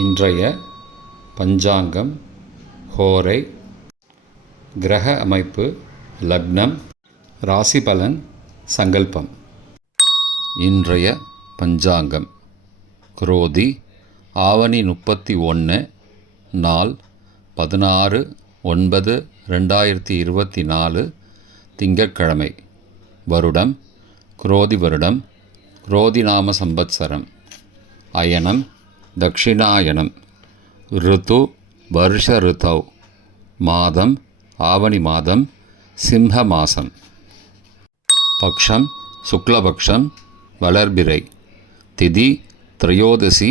இன்றைய பஞ்சாங்கம், ஹோரை, கிரக அமைப்பு, லக்னம், ராசி பலன், சங்கல்பம். இன்றைய பஞ்சாங்கம் குரோதி ஆவணி 31, நாள் 16/9/2024, திங்கட்கிழமை. வருடம் குரோதி வருடம், குரோதி நாம சம்பத்சரம். அயனம் தக்ஷிணாயனம். ருத்து வருஷ ருத்தௌ. மாதம் ஆவணி மாதம், சிம்ம மாசம். பக்ஷம் சுக்லபக்ஷம், வளர்பிறை. திதி திரையோதசி,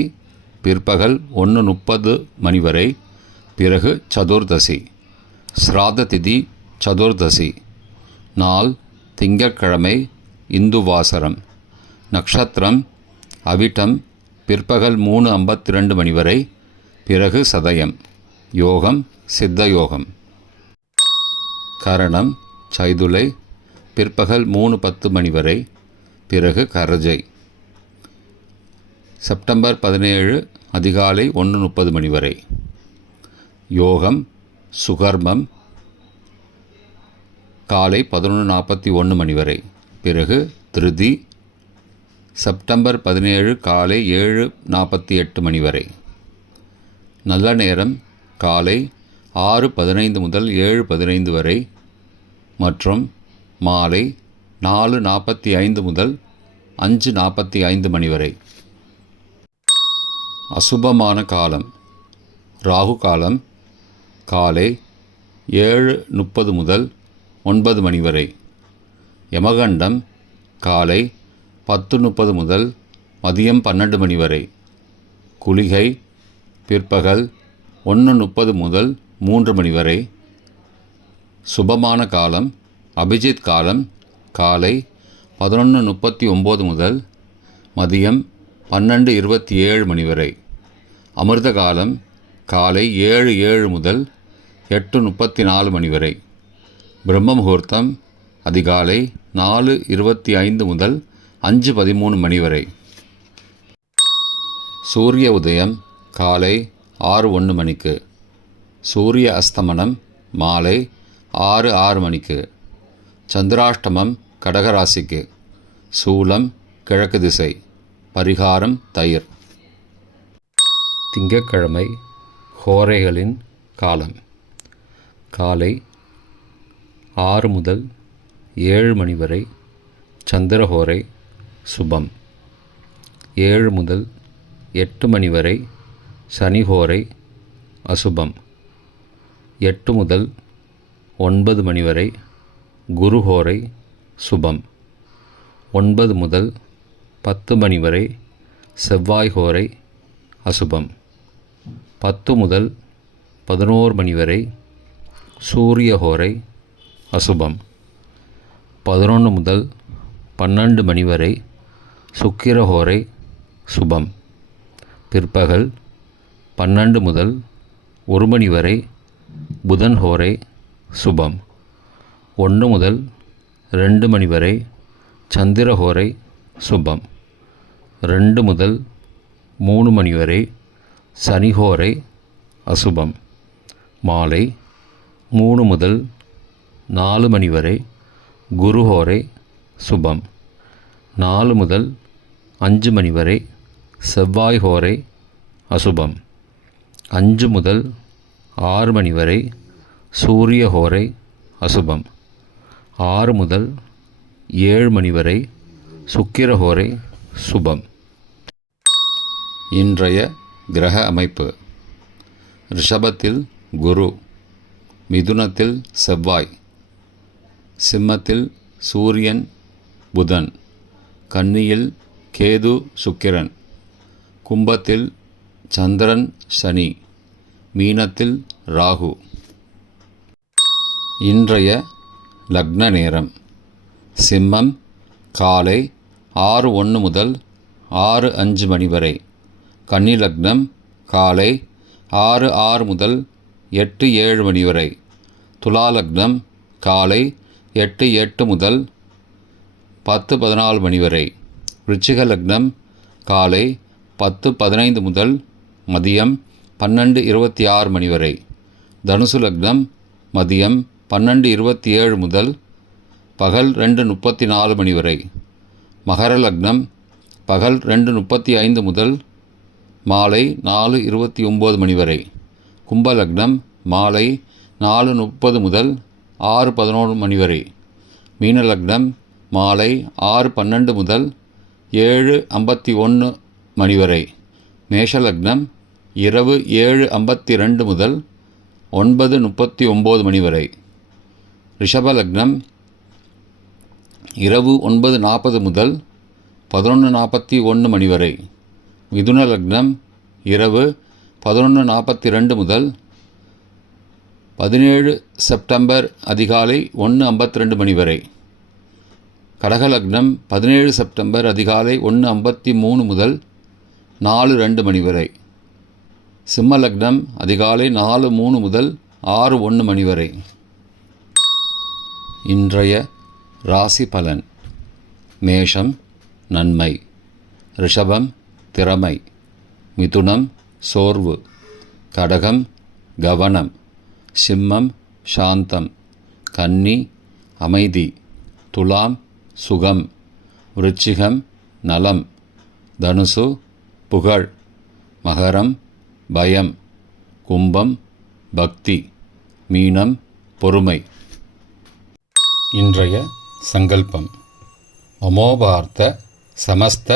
பிற்பகல் 1:30 மணி வரை, பிறகு சதுர்தசி. ஸ்ராத்த திதி சதுர்தசி. நாள் திங்கட்கிழமை, இந்துவாசரம். நக்ஷத்திரம் அவிட்டம், பிற்பகல் 3:52 மணி வரை, பிறகு சதயம். யோகம் சித்த யோகம். கரணம் சைதுளை, பிற்பகல் 3:10 மணி வரை, பிறகு கரஜை. செப்டம்பர் 17 அதிகாலை 1:30 மணி வரை. யோகம் சுகர்மம், காலை 11:41 மணி வரை, பிறகு திருதி. செப்டம்பர் 17 காலை 7:48 மணி வரை. நல்ல நேரம் காலை 6:15 முதல் 7:15 வரை மற்றும் மாலை 4:45 முதல் 5:45 மணி வரை. அசுபமான காலம் ராகு காலம் காலை 7:30 முதல் 9 மணி வரை. யமகண்டம் காலை 10:30 முதல் மதியம் 12 மணி வரை. குளிகை பிற்பகல் 1:30 முதல் 3 மணி வரை. சுபமான காலம் அபிஜித் காலம் காலை 11:39 முதல் மதியம் 12:27 மணி வரை. அமிர்த காலம் காலை 7:07 முதல் 8:34 மணி வரை. பிரம்ம முகூர்த்தம் அதிகாலை 4:25 முதல் 5:13 மணி வரை. சூரிய உதயம் காலை 6:01 மணிக்கு. சூரிய அஸ்தமனம் மாலை 6:06 மணிக்கு. சந்திராஷ்டமம் கடகராசிக்கு. சூலம் கிழக்கு திசை. பரிகாரம் தயிர். திங்கட்கிழமை ஹோரைகளின் காலம் காலை 6 முதல் 7 மணி வரை சந்திரஹோரை சுபம். 7 முதல் 8 மணி வரை சனிஹோரை அசுபம். 8 முதல் 9 மணி வரை குருஹோரை சுபம். 9 முதல் 10 மணி வரை செவ்வாய் ஹோரை அசுபம். 10 முதல் 11 மணி வரை சூரிய ஹோரை அசுபம். 11 முதல் 12 மணி வரை சுக்கிரஹோரை சுபம். பிற்பகல் 12 முதல் 1 மணி வரை புதன் ஹோரை சுபம். 1 முதல் 2 மணி வரை சந்திரஹோரை சுபம். 2 முதல் 3 மணி வரை சனிஹோரை அசுபம். மாலை 3 முதல் 4 மணி வரை குருஹோரை சுபம். 4 முதல் 5 மணி வரை செவ்வாய் ஹோரை அசுபம். 5 முதல் 6 மணி வரை சூரிய ஹோரை அசுபம். 6 முதல் 7 மணி வரை சுக்கிர ஹோரை சுபம். இன்றைய கிரக அமைப்பு. ரிஷபத்தில் குரு, மிதுனத்தில் செவ்வாய், சிம்மத்தில் சூரியன் புதன், கன்னியில் கேது சுக்கிரன், கும்பத்தில் சந்திரன் சனி, மீனத்தில் ராகு. இன்றைய லக்ன நேரம். சிம்மம் காலை 6:01 முதல் 6:05 மணி வரை. கன்னி லக்னம் காலை 6:06 முதல் 8:07 மணி வரை. துலா லக்னம் காலை 8:08 முதல் 10:14 மணி வரை. விருச்சிக லக்னம் காலை 10:15 முதல் மதியம் 12:26 மணி வரை. தனுசு லக்னம் மதியம் 12:27 முதல் பகல் 2:34 மணி வரை. மகர லக்னம் பகல் 2:35 முதல் மாலை 4:29 மணி வரை. கும்ப லக்னம் மாலை 4:30 முதல் 6:11 மணி வரை. மீன லக்னம் மாலை 6:12 முதல் 7:51 மணி வரை. மேஷ லக்னம் இரவு 7:52 முதல் 9:39 மணி வரை. ரிஷப லக்னம் இரவு 9:40 முதல் 11:41 மணி வரை. மிதுன லக்னம் இரவு 11:42 முதல் 17 செப்டம்பர் அதிகாலை 1:52 மணி வரை. கடக லக்னம் 17 செப்டம்பர் அதிகாலை 1:53 முதல் 4:02 மணி வரை. சிம்ம லக்னம் அதிகாலை 4:03 முதல் 6:01 மணி வரை. இன்றைய ராசி பலன். மேஷம் நன்மை, ரிஷபம் திறமை, மிதுனம் சோர்வு, கடகம் கவனம், சிம்மம் சாந்தம், கன்னி அமைதி, துலாம் சுகம், விருச்சிகம் நலம், தனுசு புகழ், மகரம் பயம், கும்பம் பக்தி, மீனம் பொறுமை. இன்றைய சங்கல்பம். மமோபார்த்த சமஸ்த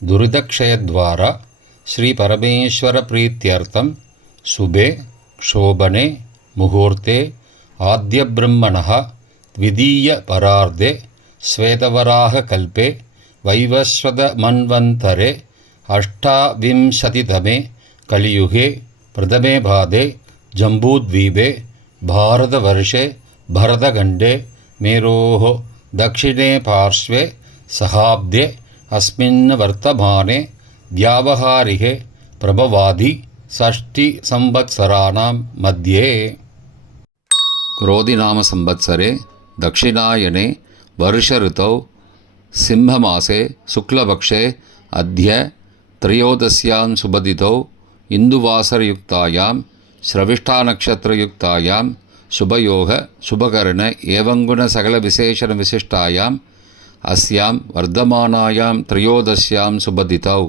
துரிதக்ஷயத்வாரா ஸ்ரீ பரமேஸ்வர பிரீத்யர்த்தம் சுபே க்ஷோபனே முகூர்த்தே ஆத்ய பிரம்மணः த்விதீய பரார்த்தே ஸ்வேதவராக கல்பே வைவஸ்வத மன்வந்தரே அஷ்டாவிம்சதிதமே கலியுகே பிரதமே பாதே ஜம்பூத்வீபே பாரதவர்ஷே பரதகண்டே மேரோः दक्षिणे पार्श्वे सहाब्दे अस्मिन् वर्तमाने व्यावहारिके प्रभवादि षष्टि संवत्सराणां मध्ये. क्रोधिनाम संवत्सरे दक्षिणायने वर्ष ऋतौ सिंहमासे शुक्लपक्षे अद्य त्रयोदश्यां शुभतिथौ इन्दुवासरयुक्तायां श्रविष्ठानक्षत्रयुक्तायां शुभयोग शुभकर्ण एवंगुण सकल विशेषण विशिष्टायां अस्यां वर्धमानायां त्रयोदश्यां शुभतिथौ